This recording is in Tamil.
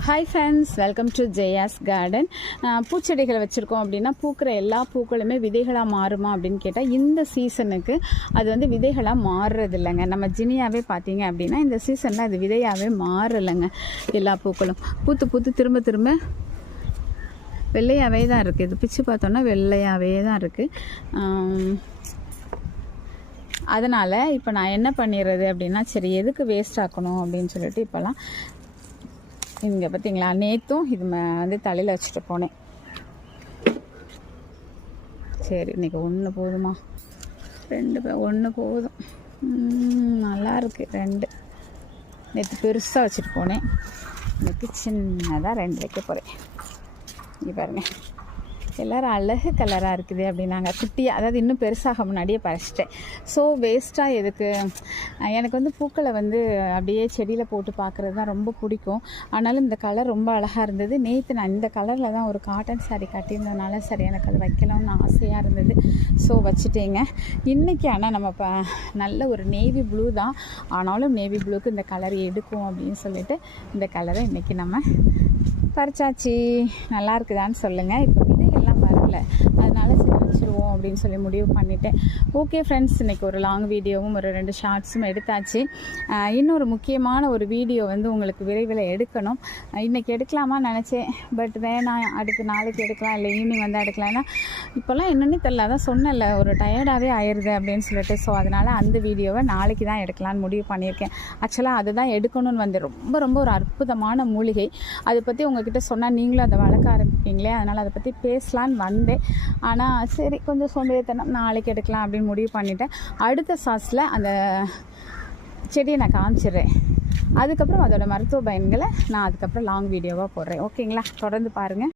Hi friends welcome to Jaya's garden பூச்செடிகளை வச்சுருக்கோம் அப்படின்னா பூக்கிற எல்லா பூக்களுமே விதைகளாக மாறுமா அப்படின்னு கேட்டால் இந்த சீசனுக்கு அது வந்து விதைகளாக மாறுறது இல்லைங்க நம்ம ஜினியாகவே பார்த்தீங்க அப்படின்னா இந்த சீசனில் அது விதையாகவே மாறலைங்க எல்லா பூக்களும். பூத்து பூத்து திரும்ப திரும்ப வெள்ளையாகவே தான் இருக்குது இது பிச்சு பார்த்தோன்னா வெள்ளையாகவே தான் இருக்குது அதனால் இப்போ நான் என்ன பண்ணிடுறது அப்படின்னா சரி எதுக்கு வேஸ்ட் ஆக்கணும் அப்படின்னு சொல்லிட்டு இப்போல்லாம் இங்கே பார்த்தீங்களா நேற்றும் இது வந்து தலையில் வச்சுட்டு போனேன். சரி இன்னைக்கு ஒன்று போதுமா? ரெண்டு ஒன்று போதும். ம், நல்லா ரெண்டு. நேற்று பெருசாக வச்சுட்டு போனேன். இன்றைக்கி சின்னதாக ரெண்டு வைக்க போகிறேன் இங்கே பாருங்கள் எல்லோரும் அழகு கலராக இருக்குது அப்படின்னாங்க. குட்டியாக அதாவது இன்னும் பெருசாக முன்னாடியே பறிச்சிட்டேன். ஸோ வேஸ்ட்டாக எதுக்கு? எனக்கு வந்து பூக்களை வந்து அப்படியே செடியில் போட்டு பார்க்குறது தான் ரொம்ப பிடிக்கும். ஆனாலும் இந்த கலர் ரொம்ப அழகாக இருந்தது. நேற்று நான் இந்த கலரில் தான் ஒரு காட்டன் சாரி கட்டியிருந்ததுனால சரி எனக்கு அது வைக்கலாம்னு ஆசையாக இருந்தது. ஸோ வச்சுட்டேங்க. இன்றைக்கி ஆனால் நம்ம இப்போ நல்ல ஒரு நேவி ப்ளூ தான். ஆனாலும் நேவி ப்ளூக்கு இந்த கலர் எடுக்கும் அப்படின்னு சொல்லிட்டு இந்த கலரை இன்றைக்கி நம்ம பறிச்சாச்சு. நல்லா இருக்குதான்னு சொல்லுங்கள் இப்போ അല്ലേ? வரல அப்படின்னு சொல்லி முடிவு பண்ணிட்டேன். ஓகே ஃப்ரெண்ட்ஸ் இன்றைக்கி ஒரு லாங் வீடியோவும் ஒரு ரெண்டு ஷார்ட்ஸும் எடுத்தாச்சு. இன்னொரு முக்கியமான ஒரு வீடியோ வந்து உங்களுக்கு விரைவில் எடுக்கணும். இன்றைக்கி எடுக்கலாமா நினச்சேன். பட் வேணாம் அடுத்து நாளைக்கு எடுக்கலாம் இல்லை ஈவினிங் வந்து எடுக்கலாம். ஏன்னா இப்போல்லாம் என்னென்னு தெரில அதான் சொன்னல ஒரு டயர்டாகவே ஆயிடுது அப்படின்னு சொல்லிட்டு. ஸோ அதனால் அந்த வீடியோவை நாளைக்கு தான் எடுக்கலான்னு முடிவு பண்ணியிருக்கேன். ஆக்சுவலாக அதுதான் எடுக்கணும்னு வந்து ரொம்ப ரொம்ப ஒரு அற்புதமான மூலிகை. அதை பற்றி உங்ககிட்ட சொன்னால் நீங்களும் அதை வளர்க்க ஆரம்பிப்பீங்களே. அதனால் அதை பற்றி பேசலான்னு வந்தேன். ஆனால் சரி கொஞ்சம் சோம்பேறித்தனம் நாளைக்கு எடுக்கலாம் அப்படின்னு முடிவு பண்ணிவிட்டேன் அடுத்த சாஸில் அந்த செடியை நான் காமிச்சிடுறேன். அதுக்கப்புறம் அதோடய மருத்துவ பயன்களை நான் அதுக்கப்புறம் லாங் வீடியோவாக போடுறேன். ஓகேங்களா தொடர்ந்து பாருங்கள்